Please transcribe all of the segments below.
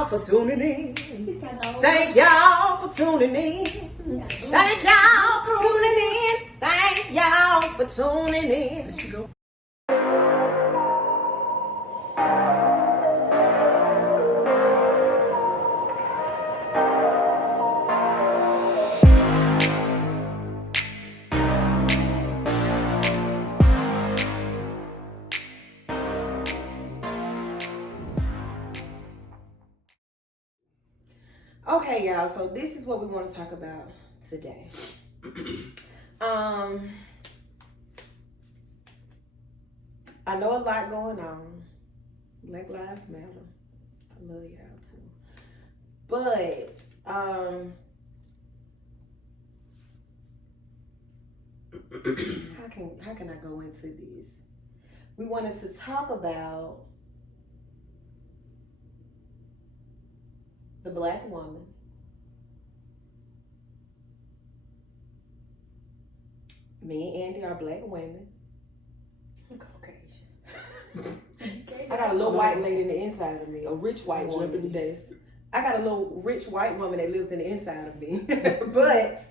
y'all for tuning in. Thank y'all for tuning in. Thank y'all for tuning in. Thank y'all for tuning in. Okay, y'all, so this is what we want to talk about today. I know a lot going on. Black Lives Matter. I love y'all too. But how can I go into this? We wanted to talk about the Black woman. Me and Andi are Black women. I'm Caucasian. I got a little white lady in the inside of me, a rich white woman. I got a little rich white woman that lives in the inside of me. But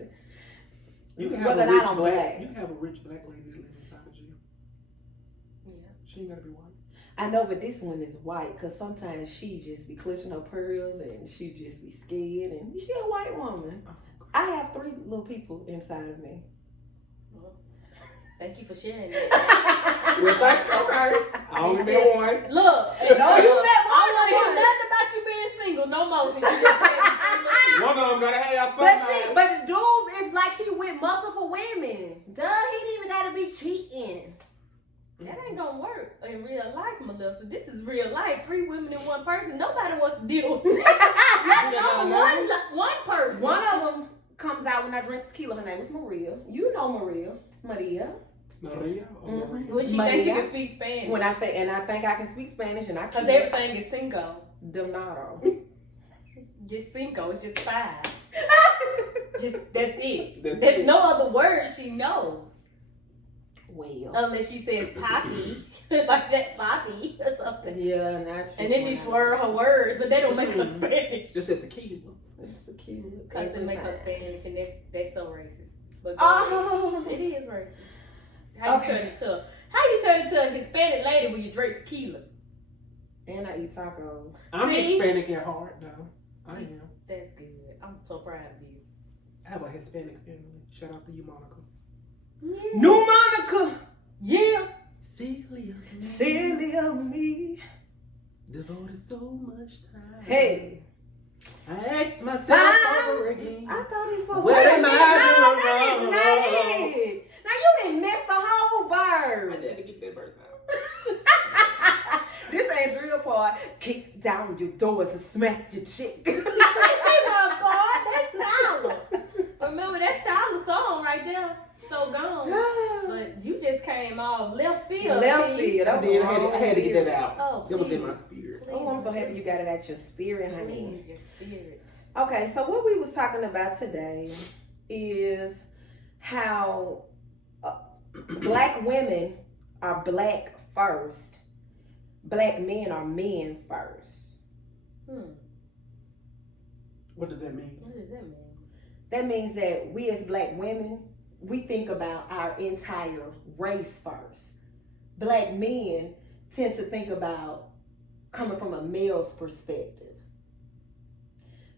you can whether or not I'm black. You can have a rich black lady that lives inside of you. Yeah. She ain't gotta be white. I know, but this one is white because sometimes she just be clutching her pearls and she just be scared, and she a white woman. I have 3 little people inside of me. Well, thank you for sharing that. Well, okay. I only met one. Look, No, you met I don't one. want to hear nothing about you being single no more since you just said One of them gotta have fun. But the dude is like he with multiple women. Duh, he didn't even gotta be cheating. that ain't gonna work in real life, Melissa. This is real life. 3 women in one person. Nobody wants to deal with it. one person. One of them comes out when I drink tequila. Her name is Maria. You know Maria. Maria? Mm-hmm. When she thinks she can speak Spanish. When I think I can speak Spanish, and I Because can't. everything is cinco. Donato. Just cinco. It's just 5. That's it. That's There's it. no other word she knows. Well. Unless she says poppy. Like that poppy or something. Yeah, And then she swerve her words, but they don't make her Spanish. Just at tequila. It's tequila. Because they make her Spanish, and that's so racist. But Oh. it is racist. How you turn it to a Hispanic lady when you drink tequila? And I eat tacos. I'm See? Hispanic at heart, though. I am. That's good. I'm so proud of you. I have a Hispanic family. Shout out to you, Monica. Yeah. New Monica. Yeah. Celia me. Devoted so much time. Hey. I asked myself over again. I thought he was supposed What to am I No, doing that is not wrong? it. Now you didn't miss the whole I verse. just had to get that verse out. This ain't drill part. Kick down your doors and smack your chick. Hey, my boy, that's Tyler. Remember, that's Tyler's song right there. So gone. But you just came off left field. Left T. field. I had to get that out. Oh, That was in please. my spirit. Oh, I'm so happy you got it at your spirit, honey. Please, your spirit. Okay, so what we was talking about today is how black women are black first. Black men are men first. What does that mean? What does that mean? That means that we as black women, we think about our entire race first. Black men tend to think about coming from a male's perspective.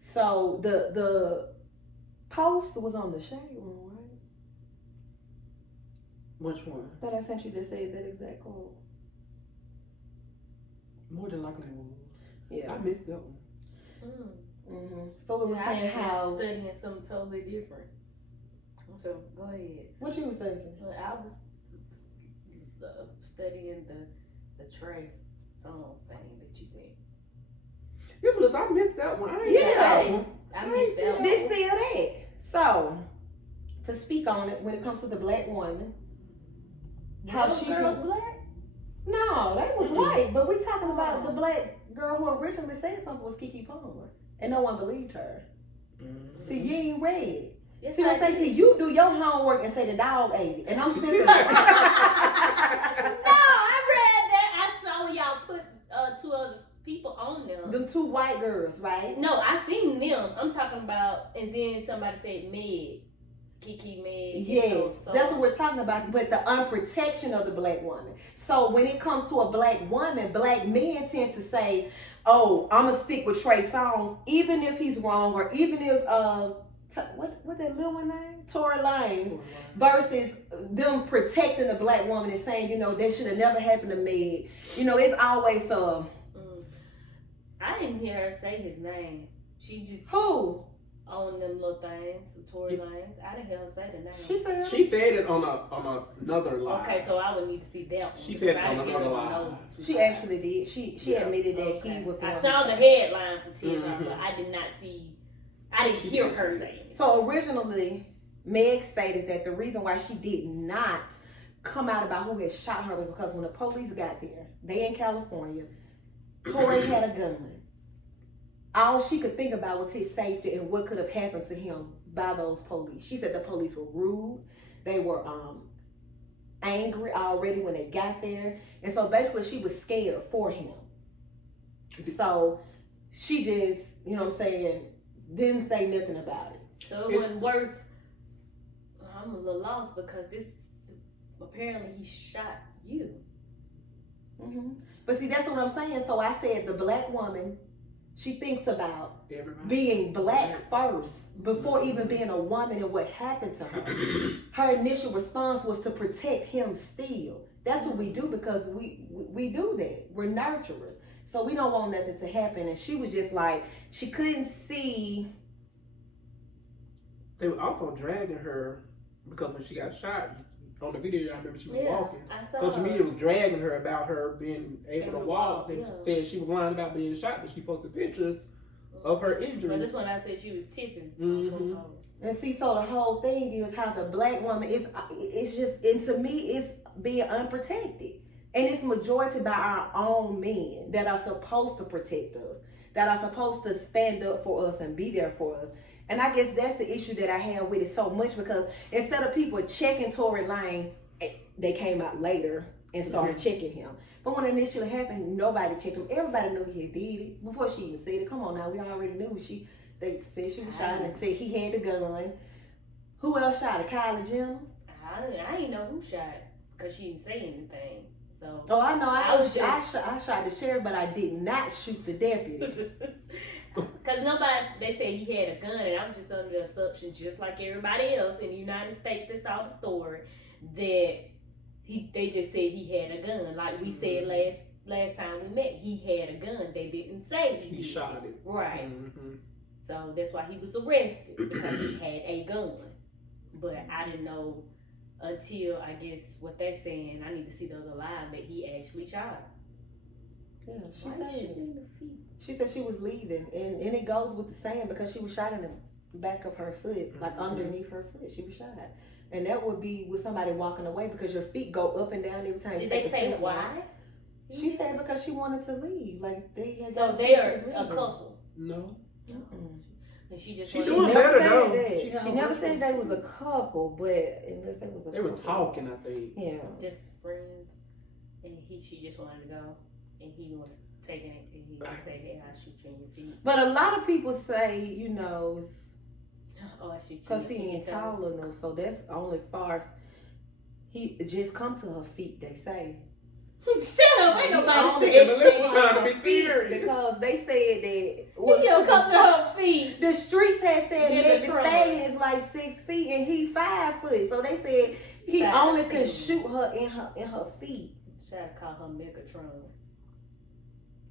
So the post was on the Shade Room, right? Which one? That I sent you that said that exact quote. More than likely it was. Yeah. I missed that one. Mm-hmm. So it was I saying was how. studying something totally different. So go ahead. What you was thinking? Well, I was studying the Trey songs thing that you said. Yeah, but I missed that one. I ain't Yeah. that one. I missed that one. This still that. So to speak on it, when it comes to the black woman, how Those she girls can- black? No, they was white, but we talking about the black girl who originally said something was Keke Palmer, and no one believed her. Mm-hmm. See, you ain't read. It's See what like I'm saying? See, you do your homework and say the dog ate it, and I'm simply. No, I read that. I saw y'all put 2 other people on them. Them 2 white girls, right? No, I seen them. I'm talking about, and then somebody said Meg. Kiki Meg. Yes, that's what we're talking about. But the unprotection of the black woman. So when it comes to a black woman, black men tend to say, "Oh, I'm gonna stick with Trey Songz, even if he's wrong, or even if what that little one name, Tory Lanez, versus them protecting the black woman and saying, you know, that should have never happened to Meg. You know, it's always I didn't hear her say his name. She just who. On them little things, Tory Lanez. I didn't hear her say the name. She said it on another live. Okay, so I would need to see that one. She said it on another live. She actually did. She admitted that he was. I saw the headline from TCarr, but I did not see. I didn't hear her saying it. So originally, Meg stated that the reason why she did not come out about who had shot her was because when the police got there, they in California, Tory had a gun. All she could think about was his safety and what could have happened to him by those police. She said the police were rude. They were angry already when they got there. And so basically she was scared for him. So she just, you know what I'm saying, didn't say nothing about it. So it wasn't worth, I'm a little lost because this, apparently he shot you. Mm-hmm. But see, that's what I'm saying. So I said the black woman, she thinks about being black first before even being a woman and what happened to her. Her initial response was to protect him still. That's what we do because we do that. We're nurturers. So we don't want nothing to happen. And she was just like, she couldn't see. They were also dragging her because when she got shot, on the video, I remember she was walking. Social media was dragging her about her being able to walk. And said she was lying about being shot, but she posted pictures of her injuries. But this one I said she was tipping. Mm-hmm. And see, so the whole thing is how the black woman is, it's just, and to me, it's being unprotected. And it's majority by our own men that are supposed to protect us, that are supposed to stand up for us and be there for us. And I guess that's the issue that I have with it so much because instead of people checking Tory Lanez, they came out later and started checking him. But when it initially happened, nobody checked him. Everybody knew he did it before she even said it. Come on now, we already knew they said she was shot and said he had the gun. Who else shot her? Kylie Jenner? I didn't know who shot because she didn't say anything. So. Oh, I know. I shot the sheriff, but I did not shoot the deputy. Because they said he had a gun, and I was just under the assumption, just like everybody else in the United States that saw the story, that they just said he had a gun. Like we said last time we met, he had a gun. They didn't say he shot it. Right. Mm-hmm. So that's why he was arrested, because he had a gun. But I didn't know until, I guess, what they're saying, I need to see the other live, that he actually shot. Yeah, she said she was leaving, and it goes with the saying because she was shot in the back of her foot, like underneath her foot. She was shot, and that would be with somebody walking away because your feet go up and down every time you take a step. Did they say why? She said because she wanted to leave. Like they had. So they are a couple. No. And she doing better though. She never said they was a couple, but unless they was a couple. They were talking, I think. Yeah. Just friends, and she just wanted to go. And he was taking it, and he just said, "Hey, I shoot you in your feet." But a lot of people say, you know, it's I shoot you because he ain't tall enough, so that's only farce. He just come to her feet, they say. Shut up! Ain't nobody saying shit. Trying to be serious. Because they said that he don't come to her feet. The streets had said Megan Thee Stallion is like 6 feet and he 5 foot, so they said he only can shoot her in her feet. Try to call her Megatron.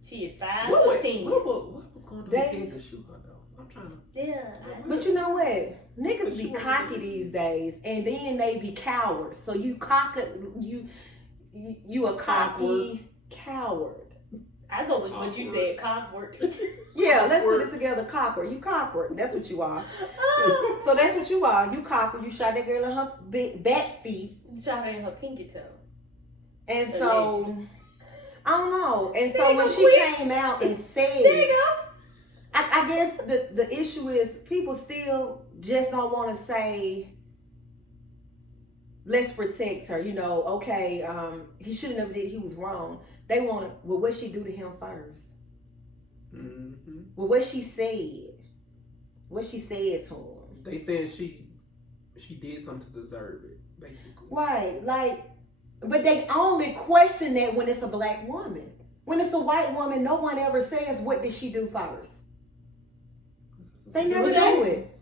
She is 5'14". What was going to shoot her though? I'm trying to. Yeah. But you know what? Niggas be cocky these days, and then they be cowards. So you you a cocky coward. I go with what you said, coward. Yeah, let's put it together. Cocker. You coward. That's what you are. So that's what you are. You cocker. You shot that girl in her back feet. You shot her in her pinky toe. And so. I don't know. And so when she came out and said, there you go. I guess the issue is people still just don't want to say, let's protect her. You know, okay, he shouldn't have did. He was wrong. They want to, well, what she do to him first? Mm-hmm. Well, what she said to him. They said she did something to deserve it, basically. Right, like, but they only question that when it's a black woman. When it's a white woman, no one ever says, what did she do first? They never do it.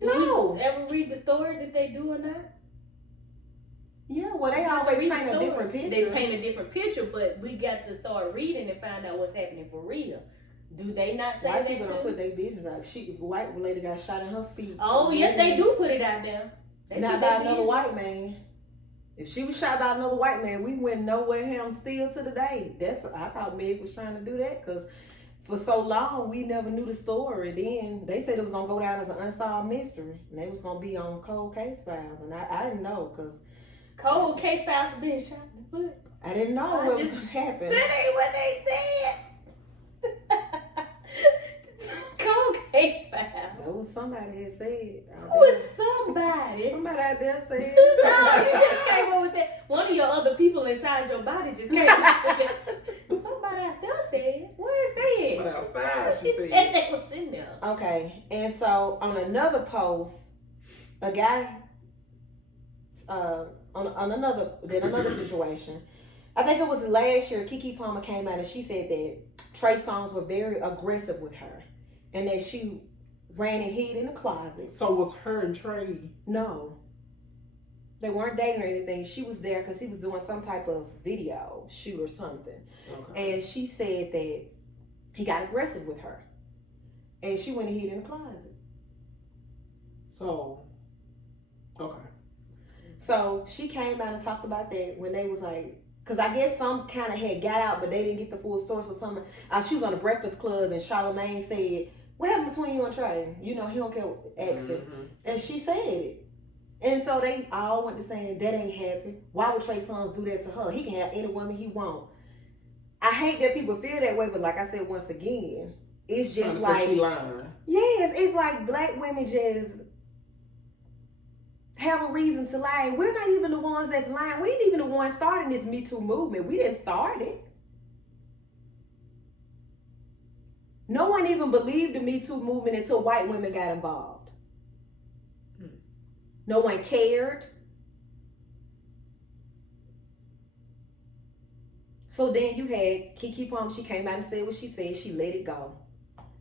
No. You ever read the stories if they do or not? Yeah, well, they always paint a different picture. They paint a different picture, but we got to start reading and find out what's happening for real. Do they not say white that people too? don't put their business out. White lady got shot in her feet. Oh, yes, they do put it out there. Not by another white man. If she was shot by another white man, we wouldn't know where him still to the day. I thought Meg was trying to do that because for so long we never knew the story. Then they said it was gonna go down as an unsolved mystery, and they was gonna be on cold case files, and I didn't know because cold case files for being shot in the foot. I didn't know what was happening. That ain't what they said. Cold case files. That was somebody had said. Who was somebody? Somebody out there said. No, you just came up with that. One of your other people inside your body just came up with that. Somebody out there said. Where is that? But outside, she said that was in there. Okay, and so on another post, a guy, on another situation, I think it was last year, Keke Palmer came out and she said that Trey Songz were very aggressive with her, and that she ran and hid in the closet. So was her and Trey? No. They weren't dating or anything. She was there because he was doing some type of video shoot or something. Okay. And she said that he got aggressive with her. And she went and hid in the closet. So, okay. So she came out and talked about that when they was like, because I guess some kind of had got out, but they didn't get the full source or something. She was on the Breakfast Club and Charlamagne said, what happened between you and Trey? You know, he don't care accent. Mm-hmm. And she said it. And so they all went to saying, that ain't happened. Why would Trey Songz do that to her? He can have any woman he want. I hate that people feel that way, but like I said, once again, it's just like, she lying. Yes, it's like black women just have a reason to lie. We're not even the ones that's lying. We ain't even the ones starting this Me Too movement. We didn't start it. No one even believed the Me Too movement until white women got involved. No one cared. So then you had Keke Palmer. She came out and said what she said. She let it go.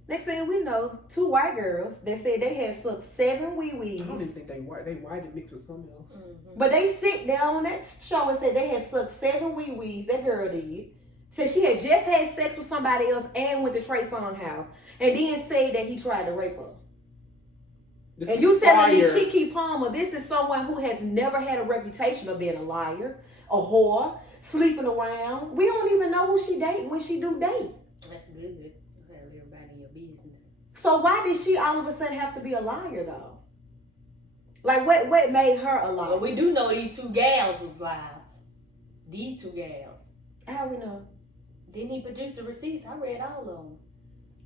Next thing we know, 2 white girls that said they had sucked 7 wee-wees. I don't even think they white. They white and mixed with something else. Mm-hmm. But they sit down on that show and said they had sucked 7 wee-wees. That girl did. Said she had just had sex with somebody else and went to Trey Songz house. And then said that he tried to rape her. And you telling me Keke Palmer, this is someone who has never had a reputation of being a liar, a whore, sleeping around. We don't even know who she date when she do date. That's good. Have everybody in your business. So why did she all of a sudden have to be a liar though? Like what made her a liar? Well, we do know these 2 gals was lies. These 2 gals. How we know? Didn't he produce the receipts? I read all of them.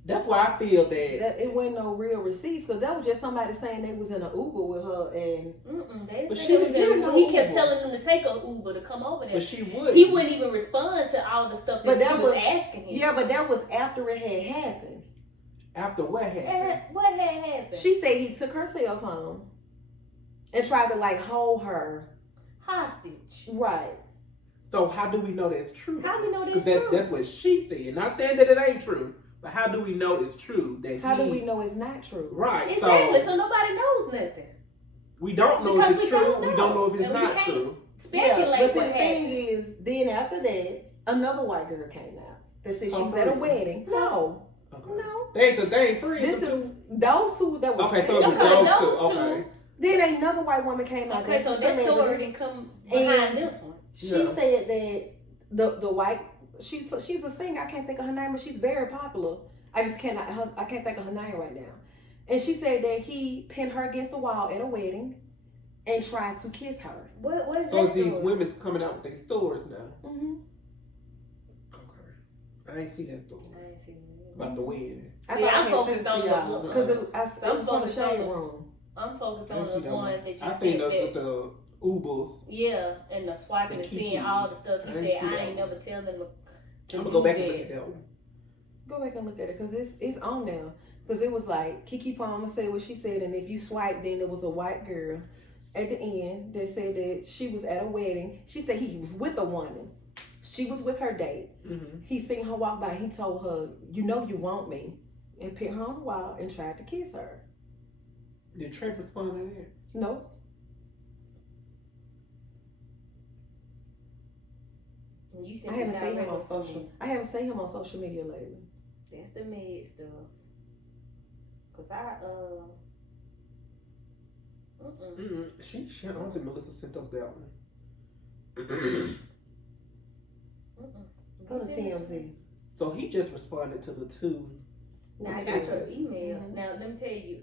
That's why I feel that it wasn't no real receipts, because that was just somebody saying they was in an Uber with her and. They but she was in he kept telling them to take an Uber to come over there. But she would. He wouldn't even respond to all the stuff that she was asking him. Yeah, but that was after it had happened. After what happened? What had happened? She said he took her cell phone and tried to like hold her hostage. Right. So how do we know that's true? How do we know that's true? That's what she said. Not saying that it ain't true. But how do we know it's true? How do we know it's not true? Right. Exactly. So nobody knows nothing. We don't know if it's true. We don't know if it's not true. Speculate. Yeah, but the thing is, then after that, another white girl came out that said she was at a wedding. No. Okay. No. They ain't friends. This is those 2 that was. Okay, so it was those 2. Okay. Then another white woman came out. Okay, so this story didn't come behind this one. She said that the white. She's a singer. I can't think of her name, but she's very popular. I can't think of her name right now. And she said that he pinned her against the wall at a wedding and tried to kiss her. What is so that? So these women's coming out with their stories now. Mm-hmm. Okay. I ain't seen that story. I ain't seen that. About the wedding. I'm focused on the because it was on the shade room. I'm focused on the one that you said. I seen the Ubers. Yeah, and the swiping and seeing all the stuff. He said, I ain't never tell them to I'm gonna go back and look at that one. Go back and look at it because it's on there. Because it was like Keke Palmer said what she said, and if you swipe, then there was a white girl at the end that said that she was at a wedding. She said he was with a woman. She was with her date. Mm-hmm. He seen her walk by. He told her, "You know you want me," and put her on the wall and tried to kiss her. Did Trey respond to that? No. I haven't seen him on social. I haven't seen him on social media lately. That's the med stuff. Cause She I don't think Melissa sent us that one. Go to TMZ. So he just responded to the two. Now I got your email. Mm-hmm. Now let me tell you,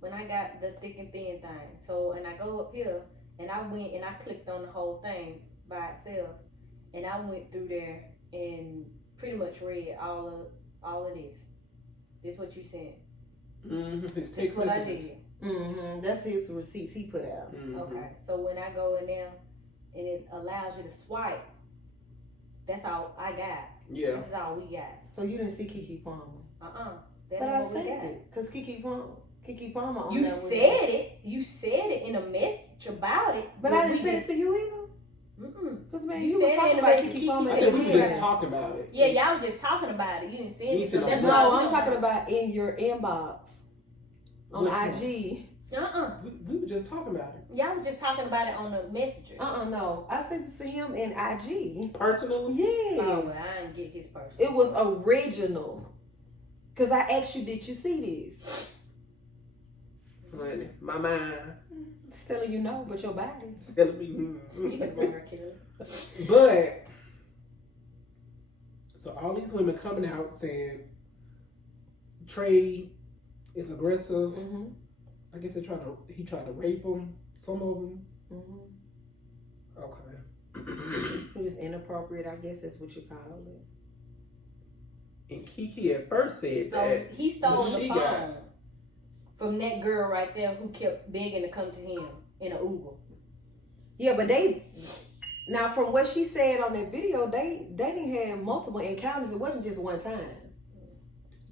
when I got the thick and thin thing. So and I go up here and I went and I clicked on the whole thing by itself, and I went through there and pretty much read all of this. This what you sent. Mm-hmm. That's what I did. Mm-hmm. That's his receipts he put out. Mm-hmm. Okay, so when I go in there and it allows you to swipe, that's all I got. Yeah. This is all we got. So you didn't see Keke Palmer? But I said it because Keke Palmer. On you said it. You said it in a message about it. But I didn't send it to you either. Because man, you was talking about Keke Palmer. I think we just talking about it. Yeah, y'all was just talking about it. You didn't send it. So no, I'm talking about in your inbox on IG. We were just talking about it. Y'all were just talking about it on the messenger. No. I sent it to him in IG. Personally? Yes. Oh, well, I didn't get his personal. It was original. Because I asked you, did you see this? Honey, my mind. It's telling you no, but your body. Telling me. Speaking of her, Kelly. But, so all these women coming out saying Trey is aggressive. Mm-hmm. I guess he tried to rape them, some of them. Mm-hmm. Okay. It was inappropriate, I guess that's what you call it. And Keke at first said so that he stole the phone from that girl right there who kept begging to come to him in an Uber. Yeah, but now from what she said on that video, they didn't have multiple encounters. It wasn't just one time.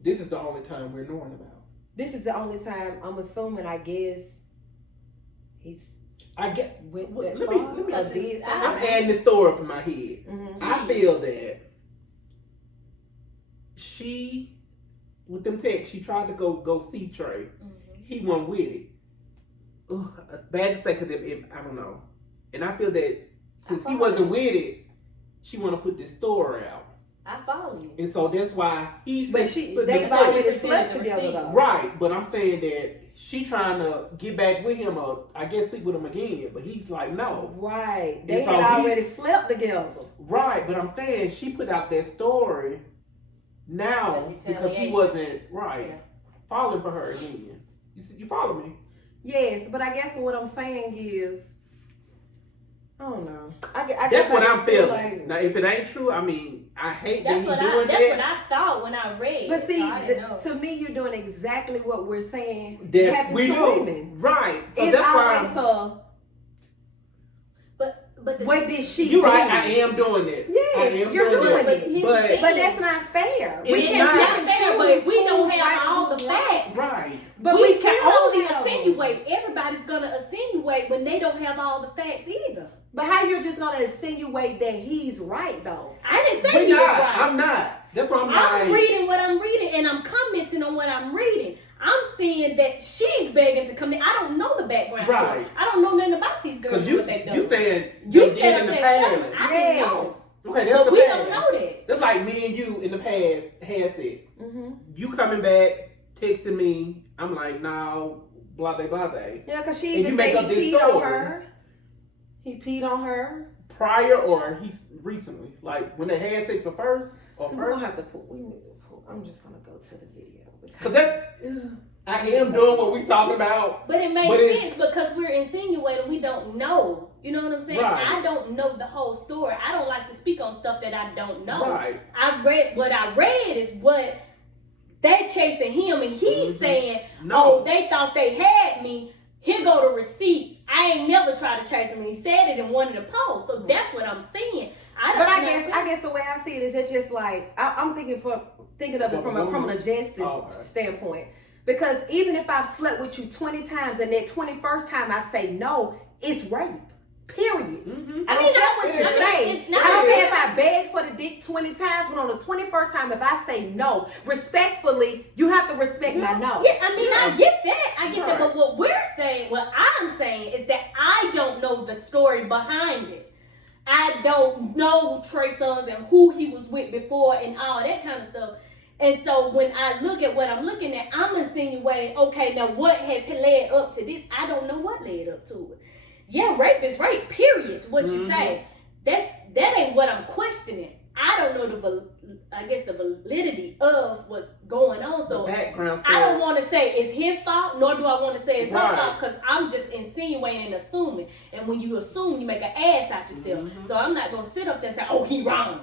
This is the only time we're knowing about. This is the only time I'm assuming. I guess I get. Let me. I'm adding the story up in my head. Mm-hmm. I feel that she, with them texts, she tried to go see Trey. Mm-hmm. He wasn't with it. Ugh, bad to say because I don't know. And I feel that since he wasn't with it, she want to put this story out. I follow you. And so that's why he's. But they've already slept together though. Right, but I'm saying that she trying to get back with him or I guess sleep with him again. But he's like, no. Right. They had already slept together. Right, but I'm saying she put out that story now because he wasn't falling for her again. You follow me? Yes, but I guess what I'm saying is, I don't know. I that's guess what I'm feeling. Like, now, if it ain't true, I mean, I hate that he's doing that. That's what I thought when I read. But see, to me, you're doing exactly what we're saying that happens we to do. Women. Right. So it's that's always why But what did she do? You're right, I am doing it. Yes, you're doing it. But that's not fair. It's not fair, but if we don't have all the facts. Right. But we can only insinuate. Everybody's going to insinuate when they don't have all the facts either. But how you're just going to insinuate that he's right, though? I didn't say he was right. I'm not. That's what I'm reading what I'm reading, and I'm commenting on what I'm reading. I'm seeing that she's begging to come in. I don't know the background story. I don't know nothing about these girls. Because you saying you said in the past. I didn't know. Okay, that's but we don't know that. That's like me and you in the past had sex. Mm-hmm. You coming back, texting me. I'm like, no, blah, blah, blah. Yeah, because she even said he peed on her. He peed on her. Prior or he's recently? Like when they had sex first? Or so first? We're going to have to pull. I'm just going to go to the video. Because that's... I am doing what we talking about. But it makes sense because we're insinuating we don't know. You know what I'm saying? Right. I don't know the whole story. I don't like to speak on stuff that I don't know. Right. What I read is what they chasing him and he's saying, oh, they thought they had me. Here go the receipts. I ain't never tried to chase him. And he said it in one of the posts. So that's what I'm saying. I guess the way I see it is it's just like I'm thinking of it from a criminal justice standpoint. Because even if I've slept with you 20 times and that 21st time I say no, it's rape. Period. Mm-hmm. I don't care what you say. I don't care if I beg for the dick 20 times, but on the 21st time, if I say no, respectfully, you have to respect my no. Yeah, I mean, I get that. But what I'm saying is that I don't know the story behind it. I don't know Terizon and who he was with before and all that kind of stuff. And so when I look at what I'm looking at, I'm insinuating, okay, now what has led up to this? I don't know what led up to it. Yeah, rape is rape, period, what you say. That ain't what I'm questioning. I don't know the validity of what's going on. So the background story. I don't want to say it's his fault, nor do I want to say it's her fault, because I'm just insinuating and assuming. And when you assume, you make an ass out yourself. Mm-hmm. So I'm not going to sit up there and say, oh, he wrong.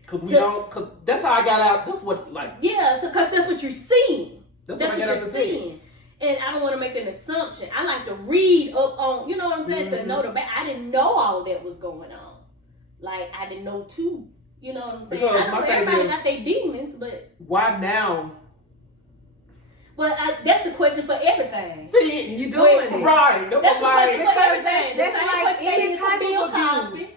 Because that's how I got out. That's what, like. Yeah, so because that's what you're seeing. That's what you're seeing. And I don't want to make an assumption. I like to read up on, you know what I'm saying, to know the back. I didn't know all that was going on. Like, I didn't know too. You know what I'm saying? Because I know everybody got their demons, but. Why now? But that's the question for everything. See, you doing it. Right. That's the question for everything. That's like any type of abuse.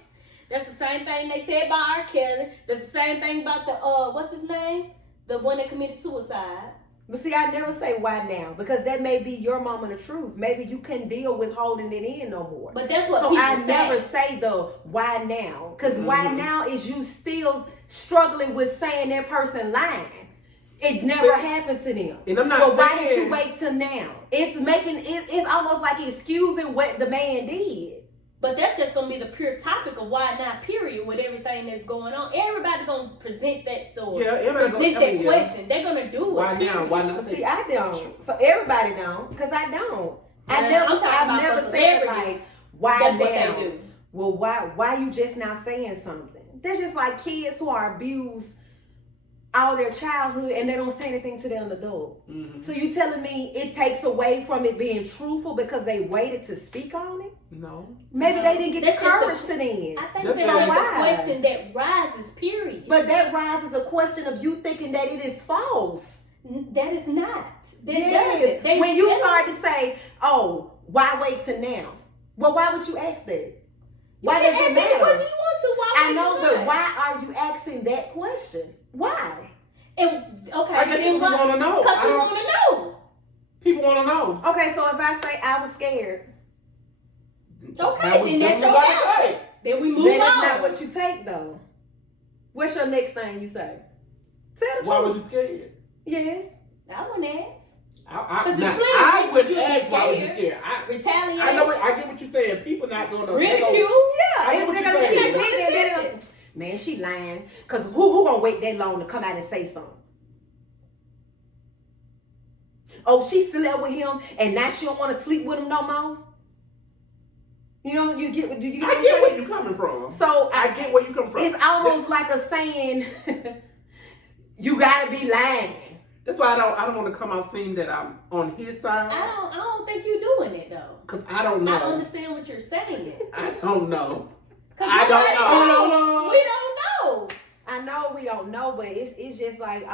That's the same thing they said about R. Kelly. That's the same thing about the, what's his name? The one that committed suicide. But see, I never say why now, because that may be your moment of truth. Maybe you couldn't deal with holding it in no more. But that's what so people I say. Never say the why now, because why now is you still struggling with saying that person lying. It never happened to them. And I'm not. But why did you wait till now? It's almost like excusing what the man did. But that's just going to be the pure topic of why not, period, with everything that's going on. Everybody's going to present that story. Yeah, present that question. They're going to do it. Why now? Why not? See, I don't. So everybody don't, because I don't. I've never said, like, why that's now? What they do. Well, why you just not saying something? They're just like kids who are abused all their childhood and they don't say anything to their adult. Mm-hmm. So you telling me it takes away from it being truthful because they waited to speak on it? No. Maybe they didn't get the courage to then. I think that's just a question that rises, period. But that rises a question of you thinking that it is false. That is not. Yes. When you start to say, oh, why wait till now? Well, why would you ask that? Why does it matter? Question you want to. Why I know, but why are you asking that question? Why? And okay, I guess people want to know. Because we want to know. People want to know. Okay, so if I say I was scared. Okay, then that's your answer. Then we move on. That's not what you take, though. What's your next thing you say? Tell the truth. Why was you scared? Yes. I wouldn't ask. I would ask why was you scared. Retaliation. I get what you're saying. People not going to ridicule. Yeah, they're going to keep digging. Man, she lying. Because who going to wait that long to come out and say something? Oh, she slept with him and now she don't want to sleep with him no more? You know, do you get what where you're coming from. So I get where you come from. It's almost like a saying, you got to be lying. That's why I don't want to come out saying that I'm on his side. I don't think you're doing it though. Because I don't know. I understand what you're saying. I don't know. I don't know. We don't know. I know we don't know, but it's just like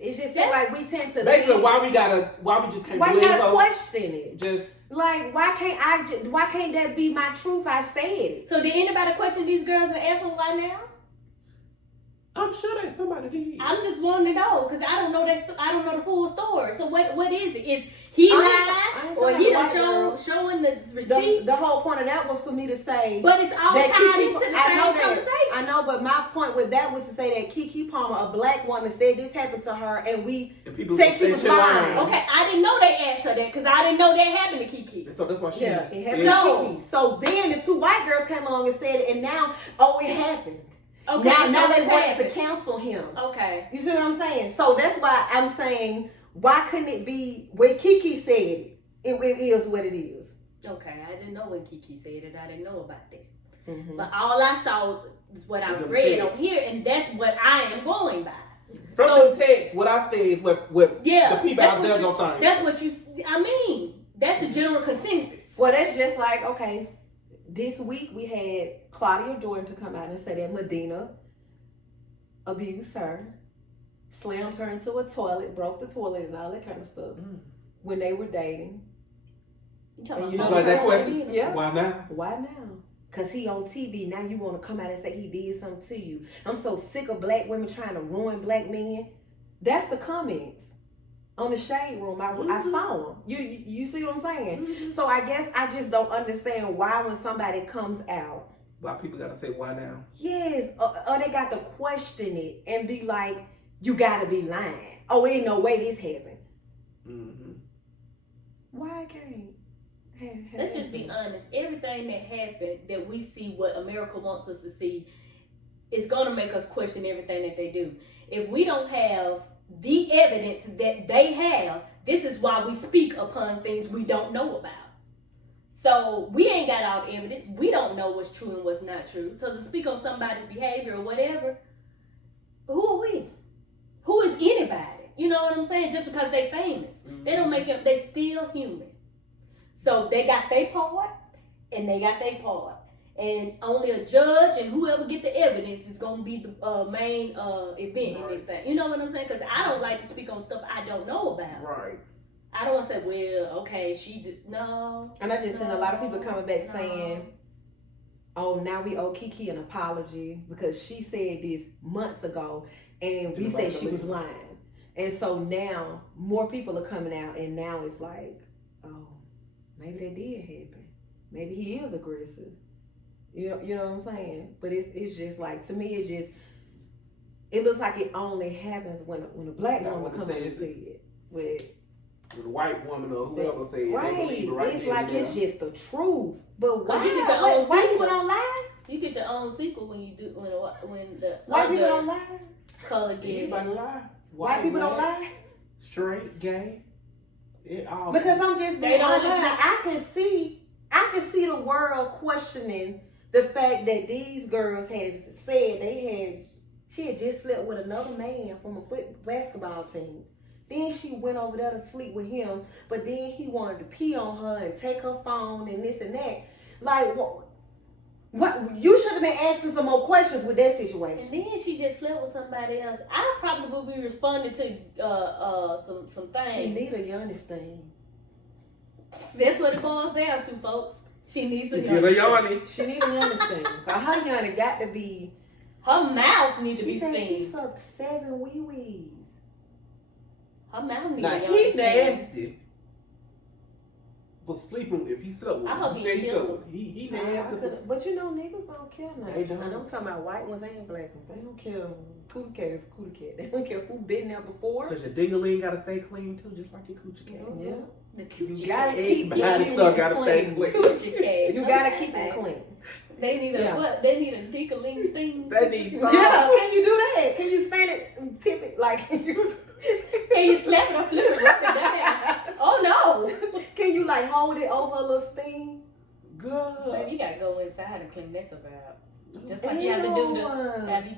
it's just like we tend to basically why we just can't. Why you gotta question it? Just like why can't that be my truth? I said it. So did anybody question these girls and ask them why now? I'm sure that somebody did. I'm just wanting to know because I don't know the full story. So what is it? Is he lying or he done showing the receipts? The whole point of that was for me to say, but it's all tied into the same conversation. I know, but my point with that was to say that Kiki Palmer, a black woman, said this happened to her, and we said she was lying. Okay, I didn't know they asked her that because I didn't know that happened to Kiki. So that's why she. Yeah, it happened to Kiki. So then the two white girls came along and said it, and now it happened. Okay, now they wanted to cancel him. Okay. You see what I'm saying? So that's why I'm saying, why couldn't it be where Kiki said it? It is what it is. Okay, I didn't know when Kiki said it. I didn't know about that. Mm-hmm. But all I saw is what I read on here, and that's what I am going by. From the text, what I say is what the people out there don't think. That's what that's the general consensus. Well, that's just like, okay, this week we had Claudia Jordan to come out and say that Medina abused her, slammed her into a toilet, broke the toilet, and all that kind of stuff when they were dating. You know like that question? Yeah. Why now? Why now? Because he on TV. Now you want to come out and say he did something to you. I'm so sick of black women trying to ruin black men. That's the comments on the Shade Room. I saw them. You see what I'm saying? Mm-hmm. So I guess I just don't understand why when somebody comes out. Why people got to say why now? Yes. Or they got to question it and be like, you got to be lying. Oh, ain't no way this happened. Mm-hmm. Why can't? Let's just be honest. Everything that happened that we see, what America wants us to see, is going to make us question everything that they do. If we don't have the evidence that they have, this is why we speak upon things we don't know about. So we ain't got all the evidence. We don't know what's true and what's not true. So to speak on somebody's behavior or whatever, who are we? Who is anybody? You know what I'm saying? Just because they famous. Mm-hmm. They don't make it, they still human. So they got their part, and they got their part. And only a judge and whoever get the evidence is going to be the main event in this thing. You know what I'm saying? Because I don't like to speak on stuff I don't know about. Right. I don't want to say, well, okay, she did. No. And I just seen a lot of people coming back saying, oh, now we owe Kiki an apology because she said this months ago, and we said she was lying. And so now more people are coming out, and now it's like, oh, maybe that did happen. Maybe he is aggressive. You know what I'm saying? But it's just like, to me, it looks like it only happens when a black woman comes and say it. With a white woman or whoever say it. Right. It's like it's just the truth. But why? You get your own white people don't lie? You get your own sequel when you do when the white people don't lie. Color get anybody lie? White people don't lie. Straight, gay. It all because I'm just being honest. Now, I can see the world questioning the fact that these girls had said she had just slept with another man from a basketball team. Then she went over there to sleep with him, but then he wanted to pee on her and take her phone and this and that. Like, what? You should have been asking some more questions with that situation. And then she just slept with somebody else. I probably would be responding to some things. She needs a Giannis thing. That's what it boils down to, folks. She needs a Giannis. She needs a Giannis thing. Cause her Giannis got to be. Her mouth needs to be steamed. steamed. She sucked 7 wee-wees. Her mouth needs to be steamed. Now he's nasty. For sleeping, if he slept with I hope he kills him. He nasty. But you know, niggas don't care now. They don't. And I'm talking about white ones and black ones. They don't care. Cootie cat is cootie cat. They don't care who been there before. Cause your ding-a-ling gotta stay clean too, just like your coochie cat. Yeah. You gotta keep it clean. You gotta keep it clean. They need a what? They need a ding-a-ling steam. They need Yeah, can you do that? Can you stand it and tip it like Can you slap it or flip it up and down? Oh no! Can you like hold it over a little steam? Good. Baby, you gotta go inside and clean this about. Just like you have to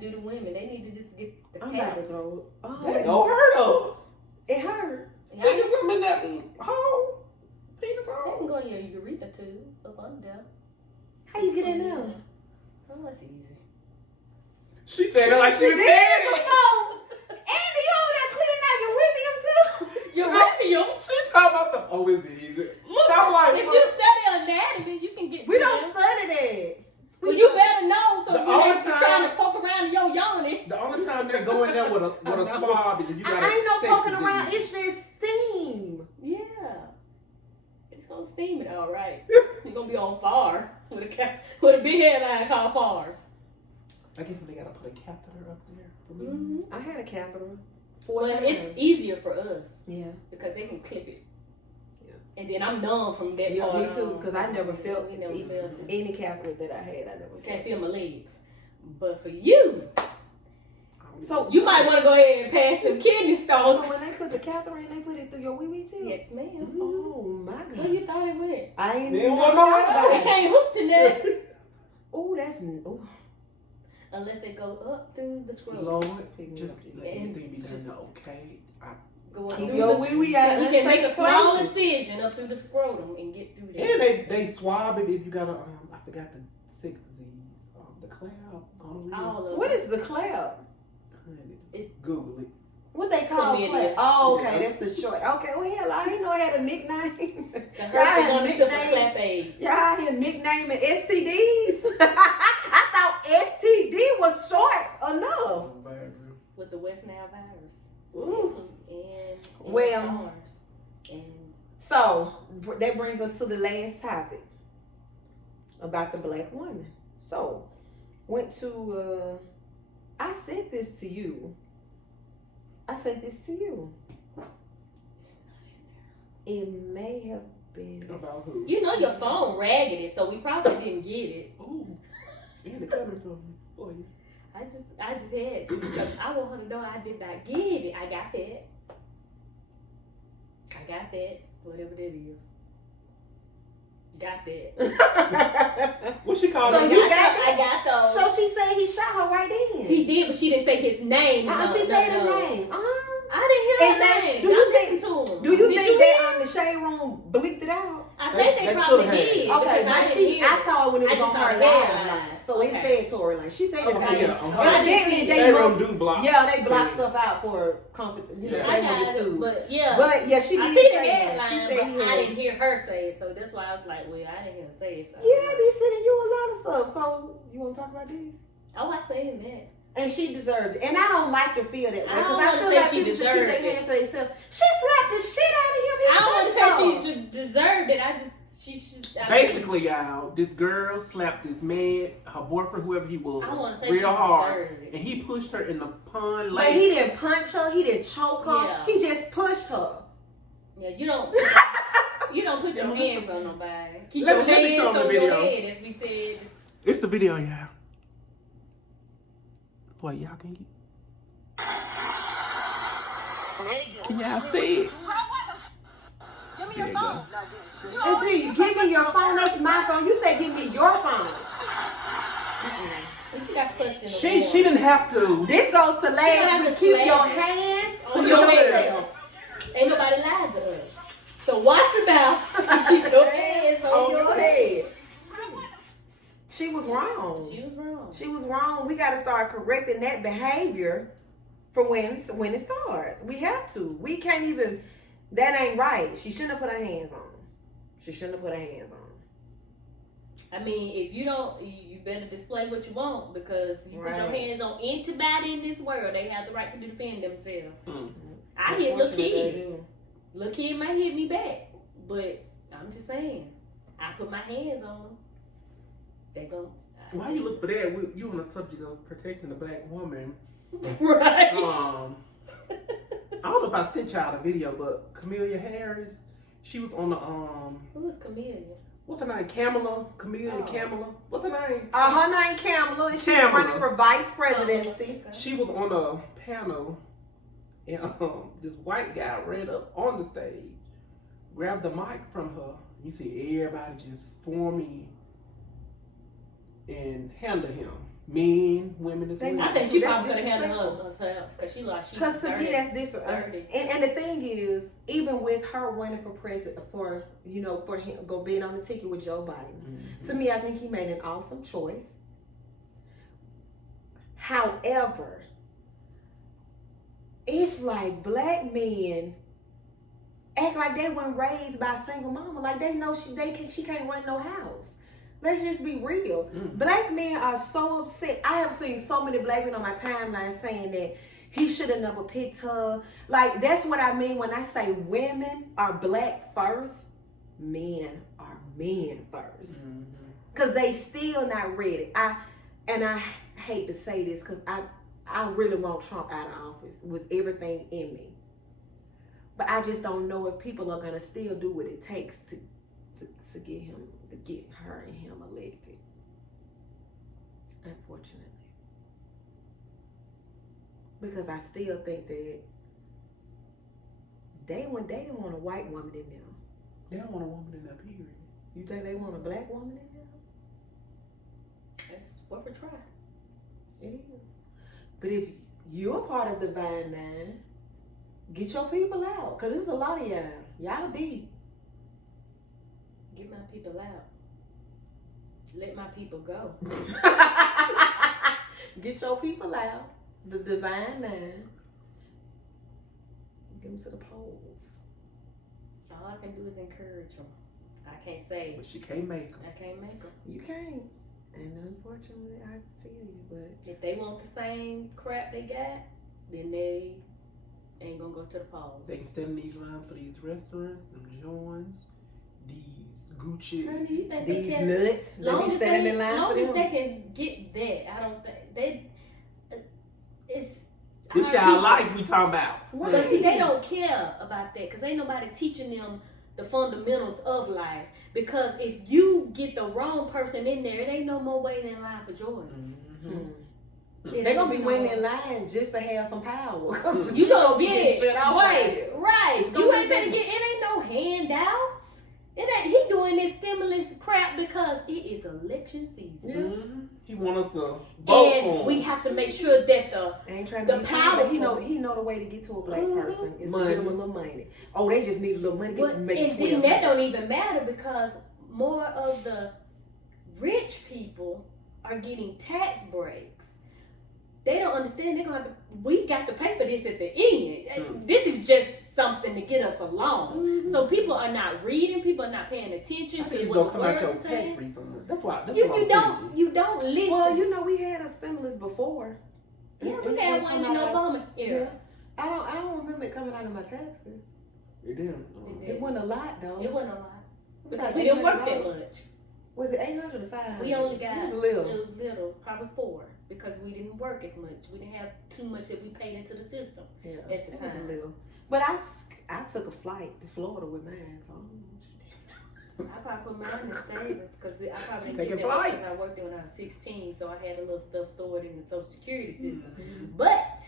do the women. They need to just get the pads. That don't hurt us. It hurts. Sticking something in that hole. Penis hole. They can go in your urethra tube up under there. How you get in there? Oh, that's easy. She said it like she was dead. Andi, you over there cleaning out urethrium too? Urethrium? She talking about the, oh, is it easy? I'm like, if you study anatomy, you can get. We don't study that. Well, you better know, so you ain't trying to poke around your yoni. The only time they're going there with a swab is if you got. I ain't no poking around. It's just steam. Yeah, it's gonna steam it, all right. You're gonna be on fire with a big headline called FARS. I guess when they gotta put a catheter up there for me. Mm-hmm. I had a catheter. But it's easier for us. Yeah. Because they can clip it. Yeah. And then I'm numb from that part. Me too, because I never felt any catheter that I had. I never can't feel my legs. But for you, so you might want to go ahead and pass them kidney stones. So when they put the catheter in, they put it through your wee-wee too? Yes, ma'am. Mm-hmm. Oh, my God. Where you thought it went? I ain't even know. They can't hook to that. Oh, that's... Ooh. Unless they go up through the scrotum. Lord, just let anything be done, okay? Keep your wee-wee out. You can make a small incision up through the scrotum and get through there. And they swab it if you got a... I forgot the sex disease. The cloud. All of What them. is the cloud? Google it. What they call Chlamydia. cloud? Oh, okay, Yeah. that's the short. Okay, well, hell, I didn't know I had a nickname. The Y'all herpes had on the tip of nickname. clap AIDS. Y'all here nicknaming STDs? I thought STD was short enough. With the West Nile virus. Ooh. And Well. SARS. And So that brings us to the last topic about the black woman. So went to I sent this to you. it's not in there. It may have been About who? You know your phone raggedy, so we probably didn't get it. Ooh. And it coming from boy. I just had to because I want her to know I did not get it. I got that. Whatever that is. Got that. What she called So it? you I got those. So she said he shot her right then. He did, but she didn't say his name. She said his No. name. I didn't hear And his that's- name. do you Y'all think- listen to him. Do you Did think you that hear? the shade room bleeped it out? I think they They probably could have. did. Okay, because but I didn't hear I it. saw it when it I was just on saw her the live. headline. So it Okay. said Tory Lane. She said his Okay. name. Yeah, on But her. evidently They they room must, do block. yeah, they block stuff out for comfort. You know, Yeah. I they got want to it, sue. but yeah. But yeah, she I did see the say that. She headline, said but he I had. didn't hear her say it, so that's why I was like, well, I didn't hear her say it. So Yeah, I be sending you a lot of stuff. So you want to talk about this? Oh, I seen that. And she deserved it. And I don't like to feel that way I because don't I wanna feel say like she people should keep deserved their it. hands to themselves. She slapped the shit out of him. I don't want to say she should deserved it. She should. Basically, y'all, this girl slapped this man, her boyfriend, whoever he was, I want to say real she hard, deserved it. and he pushed her in the pond But lake. he didn't punch her. He didn't choke her. Yeah. He just pushed her. Yeah, you don't put your hands on nobody. Keep Let your me hands show 'em the on your video. head, as we said. It's the video, y'all. Boy, y'all can get. Can y'all see it? There you go. And see, give me your phone. That's my phone. You say give me your phone. She got pushed in the She wall. didn't have to. This goes to have ladies. to Keep slap your it hands on to your yourself. Ain't nobody lied to us. So watch your mouth and keep your hands on your head. She was wrong. She was wrong. She was wrong. We got to start correcting that behavior from when it starts. We have to. We can't even. That ain't right. She shouldn't have put her hands on him. She shouldn't have put her hands on him. I mean, if you don't, you better display what you want because you put your Right. hands on anybody in this world, they have the right to defend themselves. Mm. I hit little Unfortunately, they kids. do. Little kid might hit me back, but I'm just saying, I put my hands on them. They go. Why you look for that? You on the subject of protecting the black woman. Right. I don't know if I sent y'all the video, but Camellia Harris, she was on the Who is Camellia? what's her name? Camellia, Kamala. What's her name? Her name Kamala, and she's Kamala. running for vice presidency. Okay. She was on a panel, and this white guy ran up on the stage, grabbed the mic from her. You see everybody just forming and handle him. Men, women, as well. I think she That's probably could have handled disrespectful. herself because she like she. Because to me, dirty. that's different. Dirty. And the thing is, even with her running for president, for him go being on the ticket with Joe Biden, Mhm. to me, I think he made an awesome choice. However, it's like black men act like they weren't raised by a single mama, like they know she can't run no house. Let's just be real. Mm. Black men are so upset. I have seen so many black men on my timeline saying that he should have never picked her. Like, that's what I mean when I say women are black first, men are men first. Mhm. Because they still not ready. I hate to say this because I really want Trump out of office with everything in me. But I just don't know if people are going to still do what it takes to get her and him elected. Unfortunately. Because I still think that they didn't want a white woman in them. They don't want a woman in that period. You think they want a black woman in them? That's worth a try. It is. But if you're part of the Divine Nine, get your people out. Because there's a lot of y'all. Y'all deep. Get my people out. let my people go. Get your people out. The divine nine. Get them to the polls. All I can do is encourage them. I can't say. But she can't make them. I can't make them. You can't. And unfortunately, I feel you. But if they want the same crap they got, then they ain't gonna go to the polls. They can stand in these lines for these restaurants, them joints, these Gucci. Honey, you think these they can, nuts. They be standing in line for them. As long as they can get that, I don't think they. It's. This y'all life we talking about. But see, they don't care about that because ain't nobody teaching them the fundamentals of life. Because if you get the wrong person in there, it ain't no more waiting in line for Jordans. They're going to be waiting in line just to have some power. You gonna get shit out right. You ain't be finna get, it ain't no handouts. It ain't, he doing this stimulus crap because it is election season. He want us to vote and for him. we have to make sure that the power. He know the way to get to a black person is to get them a little money. Oh, they just need a little money. And then that don't even matter because more of the rich people are getting tax breaks. They don't understand. They're going to. We got to pay for this at the end. This is just something to get us along. So people are not reading. People are not paying attention to what the words are saying. That's why. You don't listen. Well, you know we had a stimulus before. Yeah, we had one in Obama era. I don't remember it coming out of my taxes. It didn't. It wasn't a lot though. It wasn't a lot because we didn't work that much. Was it 800 or 500? We only got. It was little. It was little, probably 4. Because we didn't work as much. We didn't have too much that we paid into the system at the time. It was a little. But I took a flight to Florida with mine. So I probably put mine in savings because I probably didn't get that much because I worked there when I was 16. So I had a little stuff stored in the Social Security system. But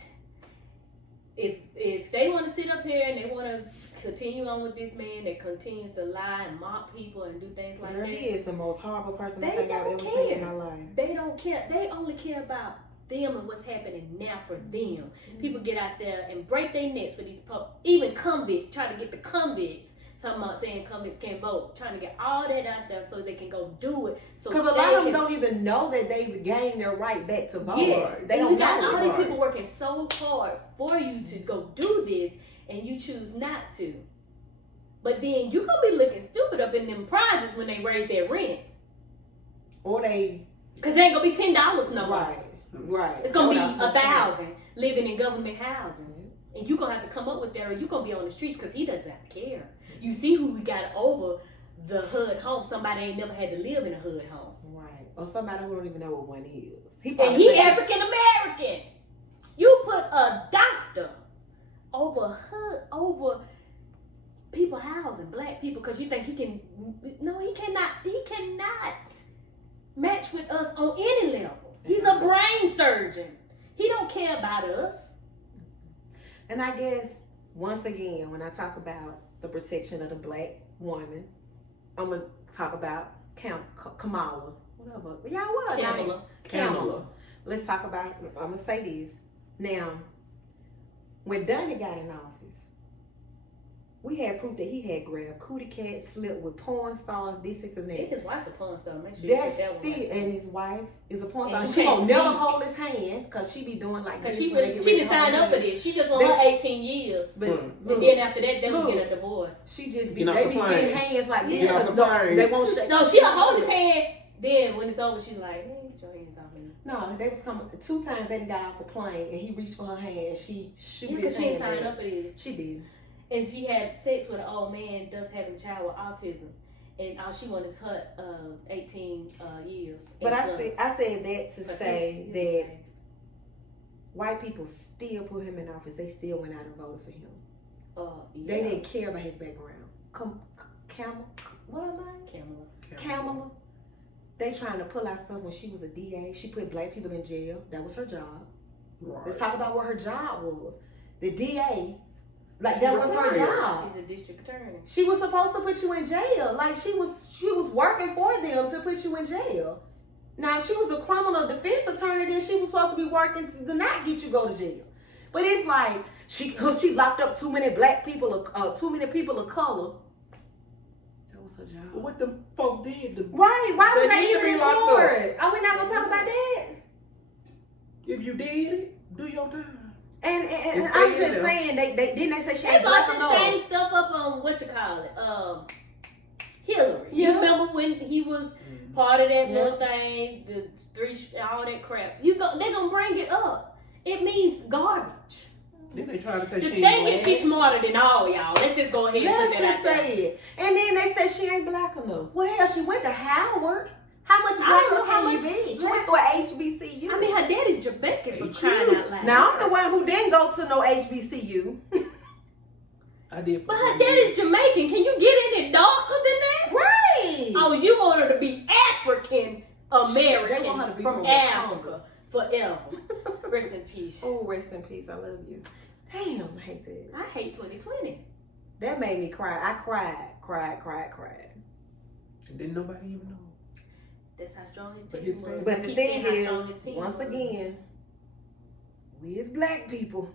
if they want to sit up here and they want to continue on with this man that continues to lie and mock people and do things like that. He is the most horrible person I've ever seen in my life. They don't care. They only care about them and what's happening now for them. People get out there and break their necks for these even convicts, try to get the convicts. Talking about saying convicts can't vote, trying to get all that out there so they can go do it. Because a lot of them don't even know that they've gained their right back to vote. Yes. They don't got all these people working so hard for you to go do this, and you choose not to. But then you gonna be looking stupid up in them projects when they raise their rent. Or they... Because it ain't gonna be $10 no more. Right. It's gonna be 1,000 living in government housing. And you gonna have to come up with that, or you gonna be on the streets because he doesn't have to care. You see who we got over the HUD home. Somebody ain't never had to live in a HUD home. Right. Or somebody who don't even know what one is. And he African American. You put a doctor over people housing, black people, because you think he can. No, he cannot. He cannot match with us on any level. He's a brain surgeon. He don't care about us. And I guess, once again, when I talk about the protection of the black woman, I'm going to talk about Kamala. Whatever. Y'all, what her name? Kamala. Let's talk about, I'm going to say this. Now, when Donnie got in office, we had proof that he had grabbed cootie cat, slept with porn stars, this and that. His wife a porn star. Make sure That's you get that still, one. and his wife is a porn star. And She won't never hold his hand because she be doing like because this. she didn't sign up for this. She just want her 18 years. But and then after that, they was get a divorce. She just be, they be getting hands like this. They won't shake. No, she'll hold his hand. Then when it's over, she's like, hey, get your hands off me. No, they was coming 2 times. They got off a plane and he reached for her hand and she shoot his because she hand. didn't sign up for this. She did. And she had sex with an old man thus having a child with autism. And all she wanted is her 18 years. But I said that to say that white people still put him in office. They still went out and voted for him. They didn't care about his background. What her name? Kamala. They trying to pull out stuff when she was a DA. She put black people in jail. That was her job. Right. Let's talk about what her job was. The DA. Like that was her job. She's a district attorney. She was supposed to put you in jail. Like she was working for them to put you in jail. Now if she was a criminal defense attorney, then she was supposed to be working to not get you go to jail. But it's like she locked up too many black people, too many people of color. That was lost her job. But what the folk did? Why was They that used to even be in locked court? Are we not gonna talk about that? If you did it, do your time. And It's I'm fair just enough. saying they didn't they say she They ain't black brought the same enough. stuff up on what you call it, Hillary. Yeah. You remember when he was part of that little thing, the street, all that crap. They're gonna bring it up. It means garbage. Then they try to say The she thing ain't is, she's smarter than all y'all. Let's just go ahead and Let's put that just out there. say it. And then they said she ain't black enough. Well, hell, she went to Howard. How much I black don't know enough how can you much be? She went to an HBCU. I mean, her daddy's Jamaican for Hey, crying true. out loud. Now I'm the one who didn't go to no HBCU. I did. But her daddy's Jamaican. Can you get any darker than that? Right. Oh, you want her to be African American They want her to be from from Africa forever. Rest in peace. Oh, rest in peace. I love you. Damn, I hate that. I hate 2020. That made me cry. I cried. And didn't nobody even know. That's how strong his But team his was. family- But I the keep thing saying how strong his is, team once was. again, we as black people,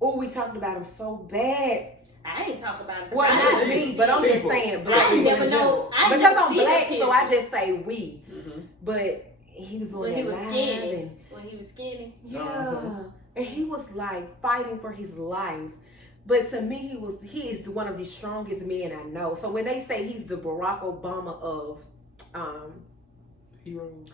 oh, we talked about them so bad. I ain't talking about it. Well, I not never me, see but I'm it. just People. saying black I people never in know. general. I Because never I'm see the black, so I pictures. just say we. Mm-hmm. But he was on When that he was live skinny. and When he was skinny. yeah, and he was like fighting for his life. But to me, he is one of the strongest men I know. So when they say he's the Barack Obama of Heroes.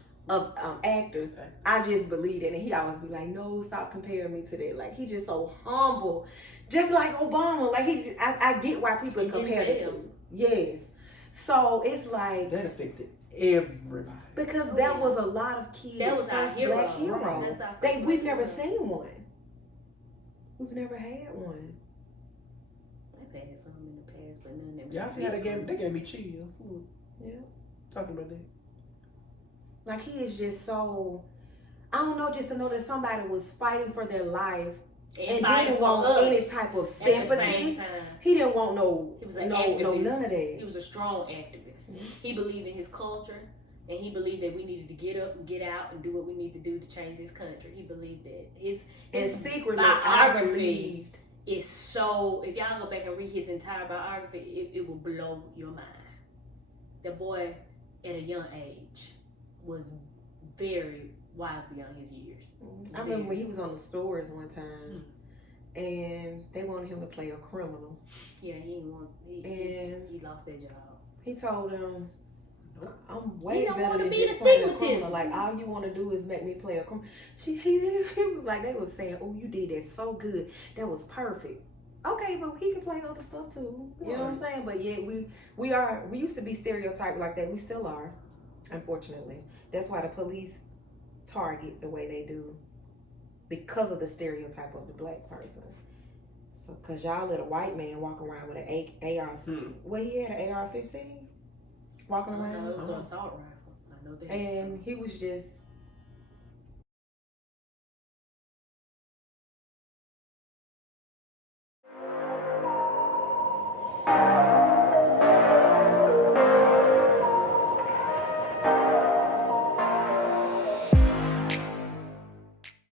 actors, I just believe it. And he always be like, no, stop comparing me to that. Like, he just so humble, just like Obama. Like, I get why people And compare the Denzel. two. Yes. So it's like, That affected everybody. because that was a lot of kids' That was our first hero. black hero. Right. That's our first We've black never hero. seen one. We've never had one. I've had some in the past, but none of them. Y'all see how they gave me chills. Yeah. Talking about that. Like, he is just so, I don't know, just to know that somebody was fighting for their life and didn't want any type of At the same sympathy. time. He didn't want no, He was an no, activist. none of that. He was a strong activist. Mhm. He believed in his culture, and he believed that we needed to get up and get out and do what we need to do to change this country. He believed that. And his secretly, I biography believed. is so. If y'all go back and read his entire biography, it will blow your mind. The boy, at a young age, was very wise beyond his years. I remember when he was on the stores one time, and they wanted him to play a criminal. Yeah, he didn't want. He lost that job. He told them, I'm He way don't better wanna than be just the playing a criminal. stigmatism. Like, all you want to do is make me play a criminal. He was like, they was saying, oh, you did that so good. That was perfect. Okay, but he can play other stuff too. You know what I'm saying? But yet we used to be stereotyped like that. We still are, unfortunately. That's why the police target the way they do, because of the stereotype of the black person. So, cause y'all let a white man walk around with an AR. Well, he had an AR-15 walking I know around, it was an assault rifle. I know that. and he was just